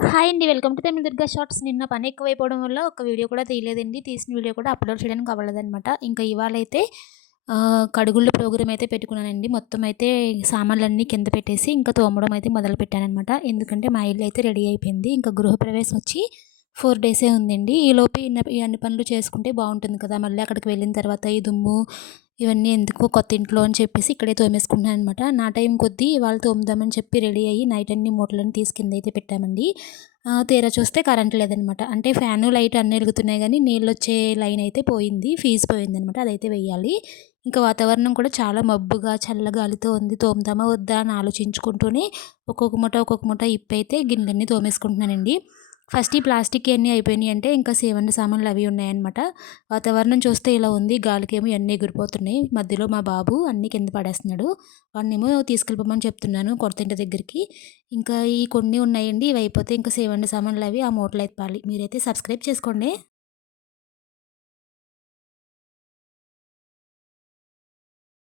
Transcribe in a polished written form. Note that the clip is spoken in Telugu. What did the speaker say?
హాయ్ అండి. వెల్కమ్ టు తెమి దుర్గా షార్ట్స్. నిన్న పని ఎక్కువైపోవడం వల్ల ఒక వీడియో కూడా తీయలేదండి. తీసిన వీడియో కూడా అప్‌లోడ్ చేయడానికి అవ్వలేదనమాట. ఇంకా ఇవాళైతే కడుగుళ్ళ ప్రోగ్రామ్ అయితే పెట్టుకున్నానండి. మొత్తం అయితే సామాన్లన్నీ కింద పెట్టేసి ఇంకా తోమడం అయితే మొదలుపెట్టాననమాట. ఎందుకంటే మా ఇల్లు అయితే రెడీ అయిపోయింది. ఇంకా గృహప్రవేశం వచ్చి 4 డేసే ఉందండి. ఈలోపు ఈ అన్ని పనులు చేసుకుంటే బాగుంటుంది కదా! మళ్ళీ అక్కడికి వెళ్ళిన తర్వాత ఈ దుమ్ము ఇవన్నీ ఎందుకు కొత్త ఇంట్లో అని చెప్పేసి ఇక్కడే తోమేసుకుంటున్నాను అనమాట. నా టైం కొద్దీ ఇవాళ తోముదామని చెప్పి రెడీ అయ్యి నైట్ అన్ని మూటలన్నీ తీసి కిందైతే పెట్టామండి. తీరా చూస్తే కరెంట్ లేదనమాట. అంటే ఫ్యాను, లైట్ అన్నీ ఎలుగుతున్నాయి గానీ నీళ్ళొచ్చే లైన్ అయితే పోయింది. ఫీజ్ పోయిందనమాట. అదైతే వెయ్యాలి. ఇంకా వాతావరణం కూడా చాలా మబ్బుగా, చల్లగాలితో ఉంది. తోముదామా వద్దా అని ఆలోచించుకుంటూనే ఒక్కొక్క మూట ఇప్పైతే గిన్నెలన్నీ తోమేసుకుంటున్నానండి. ఫస్ట్ ఈ ప్లాస్టిక్‌యన్నీ అయిపోయినాయంటే ఇంకా సేవండి సామాన్లు అవి ఉన్నాయన్నమాట. వాతావరణం చూస్తే ఇలా ఉంది. గాలికేమో ఇయన్నీ ఎగిరిపోతున్నాయి. మధ్యలో మా బాబు అన్నీ కింద పడేస్తున్నాడు. వాడినేమో తీసుకెళ్ళిపోమని చెప్తున్నాను కొత్తింటి దగ్గరికి. ఇంకా ఈ కొన్ని ఉన్నాయండి. ఇవి అయిపోతే ఇంకా సేవండి సామాన్లు అవి ఆ మూటలో ఎత్తాలి. మీరైతే సబ్స్క్రైబ్ చేసుకోండి.